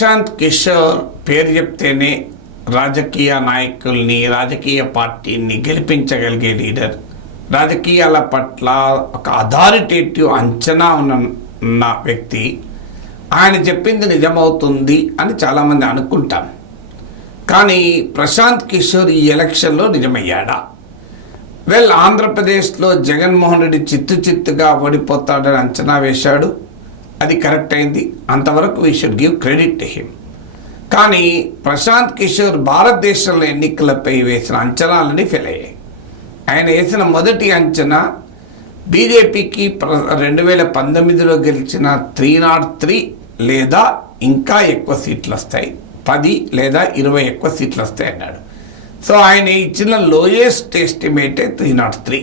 ప్రశాంత్ కిషోర్ పేరు చెప్తేనే రాజకీయ నాయకుల్ని రాజకీయ పార్టీని గెలిపించగలిగే లీడర్, రాజకీయాల పట్ల ఒక అథారిటేటివ్ అంచనా ఉన్న వ్యక్తి. ఆయన చెప్పింది నిజమవుతుంది అని చాలామంది అనుకుంటాం. కానీ ప్రశాంత్ కిషోర్ ఈ ఎలక్షన్లో నిజమయ్యాడా? ఆంధ్రప్రదేశ్లో జగన్మోహన్ రెడ్డి చిత్తుగా ఓడిపోతాడని అంచనా వేశాడు. అది కరెక్ట్ అయింది. అంతవరకు we should give credit to him. కానీ ప్రశాంత్ కిషోర్ భారతదేశంలో ఎన్నికలపై వేసిన అంచనాలన్నీ ఫెయిల్ అయ్యాయి. ఆయన వేసిన మొదటి అంచనా బీజేపీకి 2019లో గెలిచిన 303 లేదా ఇంకా ఎక్కువ సీట్లు వస్తాయి, 10 లేదా 20 ఎక్కువ సీట్లు వస్తాయి అన్నాడు. సో ఆయన ఇచ్చిన లోయెస్ట్ ఎస్టిమేటే 303,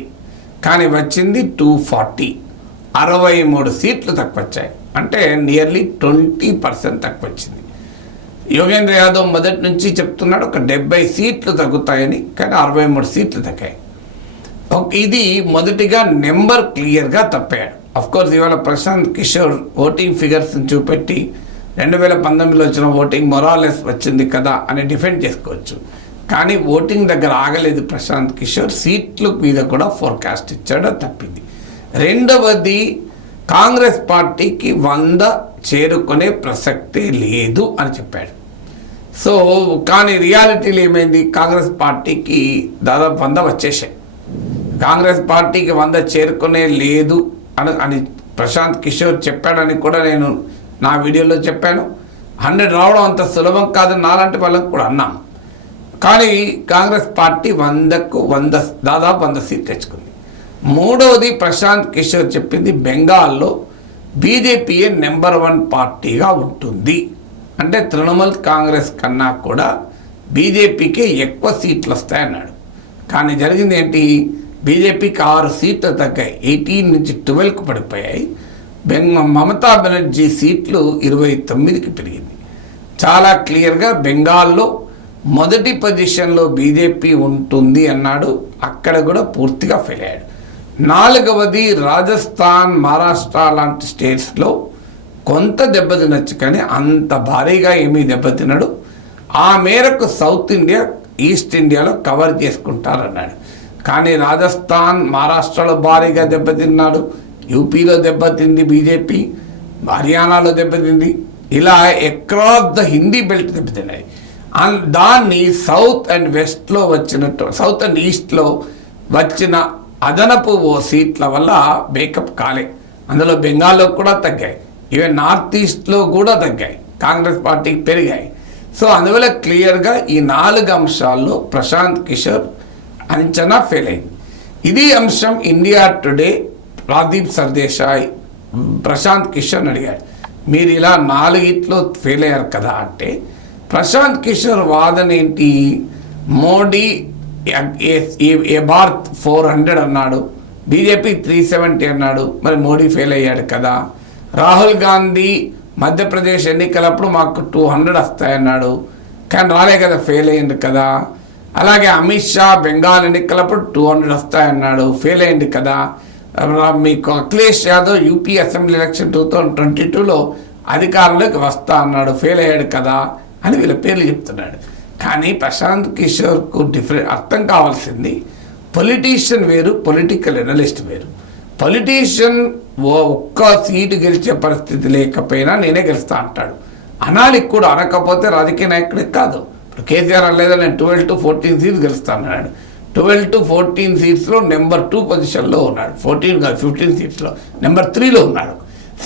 కానీ వచ్చింది 240, 63 సీట్లు తక్కువ వచ్చాయి. అంటే నియర్లీ 20% తక్కువ వచ్చింది. యోగేంద్ర యాదవ్ మొదటి నుంచి చెప్తున్నాడు ఒక 70 సీట్లు తగ్గుతాయని, కానీ 63 సీట్లు తగ్గాయి. ఇది మొదటిగా నెంబర్ క్లియర్గా తప్పాడు. అఫ్కోర్స్ ఇవాళ ప్రశాంత్ కిషోర్ ఓటింగ్ ఫిగర్స్ని చూపెట్టి 2019లో వచ్చిన ఓటింగ్ మొరాలెస్ వచ్చింది కదా అని డిఫెండ్ చేసుకోవచ్చు. కానీ ఓటింగ్ దగ్గర ఆగలేదు ప్రశాంత్ కిషోర్. సీట్ల మీద కూడా ఫోర్కాస్ట్ ఇచ్చాడో తప్పింది. రెండవది, కాంగ్రెస్ పార్టీకి 100 చేరుకునే ప్రసక్తే లేదు అని చెప్పాడు. సో కానీ రియాలిటీలో ఏమైంది? కాంగ్రెస్ పార్టీకి దాదాపు 100 వచ్చేసాయి. కాంగ్రెస్ పార్టీకి 100 చేరుకునే లేదు అని ప్రశాంత్ కిషోర్ చెప్పాడని కూడా నేను నా వీడియోలో చెప్పాను. 100 రావడం అంత సులభం కాదని నాలాంటి వాళ్ళకి కూడా అన్నాము. కానీ కాంగ్రెస్ పార్టీ 100కు 100 దాదాపు 100 సీట్లు తెచ్చుకుంది. మూడవది, ప్రశాంత్ కిషోర్ చెప్పింది బెంగాల్లో బీజేపీయే నెంబర్ 1 పార్టీగా ఉంటుంది. అంటే తృణమూల్ కాంగ్రెస్ కన్నా కూడా బీజేపీకి ఎక్కువ సీట్లు వస్తాయన్నాడు. కానీ జరిగింది ఏంటి? బీజేపీకి 6 సీట్లు తగ్గాయి, 18 నుంచి 12కు పడిపోయాయి. మమతా బెనర్జీ సీట్లు 29కి పెరిగింది. చాలా క్లియర్గా బెంగాల్లో మొదటి పొజిషన్లో బీజేపీ ఉంటుంది అన్నాడు. అక్కడ కూడా పూర్తిగా ఫెయిల్ అయ్యాడు. నాలుగవది, రాజస్థాన్, మహారాష్ట్ర లాంటి స్టేట్స్లో కొంత దెబ్బతినొచ్చు, కానీ అంత భారీగా ఏమీ దెబ్బతినడు. ఆ మేరకు సౌత్ ఇండియా, ఈస్ట్ ఇండియాలో కవర్ చేసుకుంటారన్నాడు. కానీ రాజస్థాన్, మహారాష్ట్రలో భారీగా దెబ్బతిన్నాడు, యూపీలో దెబ్బతింది బీజేపీ, హర్యానాలో దెబ్బతింది. ఇలా అక్రాస్ ద హిందీ బెల్ట్ దెబ్బతిన్నాయి. దాన్ని సౌత్ అండ్ వెస్ట్లో వచ్చినట్టు, సౌత్ అండ్ ఈస్ట్లో వచ్చిన అదనపు సీట్ల వల్ల బేకప్ కాలే. అందులో బెంగాల్లో కూడా తగ్గాయి, ఈవెన్ నార్త్ ఈస్ట్లో కూడా తగ్గాయి, కాంగ్రెస్ పార్టీకి పెరిగాయి. సో అందువల్ల క్లియర్గా ఈ 4 అంశాల్లో ప్రశాంత్ కిషోర్ అంచనా ఫెయిల్ అయింది. ఇది అంశం ఇండియా టుడే రాదీప్ సర్దేశాయ్ ప్రశాంత్ కిషోర్ అడిగాడు, మీరు ఇలా 4 ఫెయిల్ అయ్యారు కదా అంటే ప్రశాంత్ కిషోర్ వాదన ఏంటి? మోడీ ఏ భారత్ 400 అన్నాడు, బీజేపీ 370 అన్నాడు, మరి మోడీ ఫెయిల్ అయ్యాడు కదా. రాహుల్ గాంధీ మధ్యప్రదేశ్ ఎన్నికలప్పుడు మాకు 200 వస్తాయన్నాడు, కానీ రాలే కదా, ఫెయిల్ అయ్యింది కదా. అలాగే అమిత్ షా బెంగాల్ ఎన్నికలప్పుడు 200 వస్తాయన్నాడు, ఫెయిల్ అయ్యింది కదా. మీకు Akhilesh Yadav UP assembly election 2022లో అధికారంలోకి వస్తా అన్నాడు, ఫెయిల్ అయ్యాడు కదా అని వీళ్ళ పేర్లు చెప్తున్నాడు. కానీ ప్రశాంత్ కిషోర్కు అర్థం కావాల్సింది, పొలిటీషియన్ వేరు, పొలిటికల్ ఎనలిస్ట్ వేరు. పొలిటీషియన్ ఒక్క సీటు గెలిచే పరిస్థితి లేకపోయినా నేనే గెలుస్తా అంటాడు, అనాలి కూడా. అనకపోతే రాజకీయ నాయకుడికి కాదు. ఇప్పుడు కేసీఆర్ అనలేదా నేను 12 to 14 సీట్స్ గెలుస్తాను అన్నాడు. 12 to 14 సీట్స్లో నెంబర్ 2 పొజిషన్లో ఉన్నాడు. 14 కాదు 15 సీట్స్లో నెంబర్ 3లో ఉన్నాడు,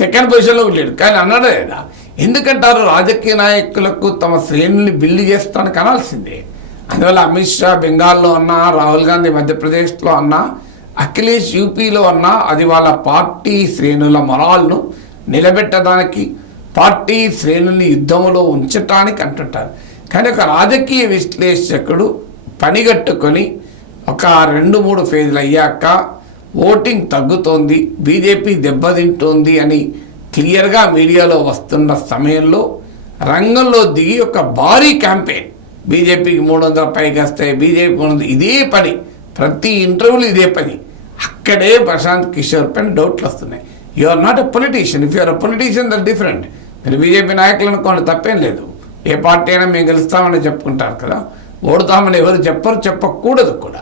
సెకండ్ పొజిషన్లో లేడు. కానీ అన్నాడు లేదా? ఎందుకంటారు? రాజకీయ నాయకులకు తమ శ్రేణుల్ని బిల్డ్ చేస్తానికి అనాల్సిందే. అందువల్ల అమిత్ షా బెంగాల్లో అన్నా, రాహుల్ గాంధీ మధ్యప్రదేశ్లో అన్నా, అఖిలేష్ యూపీలో అన్నా, అది వాళ్ళ పార్టీ శ్రేణుల మొరాల్ను నిలబెట్టడానికి, పార్టీ శ్రేణుల్ని యుద్ధంలో ఉంచటానికి అంటుంటారు. కానీ ఒక రాజకీయ విశ్లేషకుడు పనిగట్టుకొని ఒక 2-3 ఫేజ్లు అయ్యాక ఓటింగ్ తగ్గుతోంది, బీజేపీ దెబ్బతింటోంది అని క్లియర్గా మీడియాలో వస్తున్న సమయంలో రంగంలో దిగి ఒక భారీ క్యాంపెయిన్, బీజేపీకి 300 పైకి వస్తాయి, బీజేపీ 300, ఇదే పని, ప్రతి ఇంటర్వ్యూలు ఇదే పని. అక్కడే ప్రశాంత్ కిషోర్ పైన డౌట్లు వస్తున్నాయి. You are not a politician. If you are a politician that different. మీరు బీజేపీ నాయకులు అనుకోండి, తప్పేం లేదు. ఏ పార్టీ అయినా మేము గెలుస్తామని చెప్పుకుంటారు కదా, ఓడుతామని ఎవరు చెప్పరు, చెప్పకూడదు కూడా.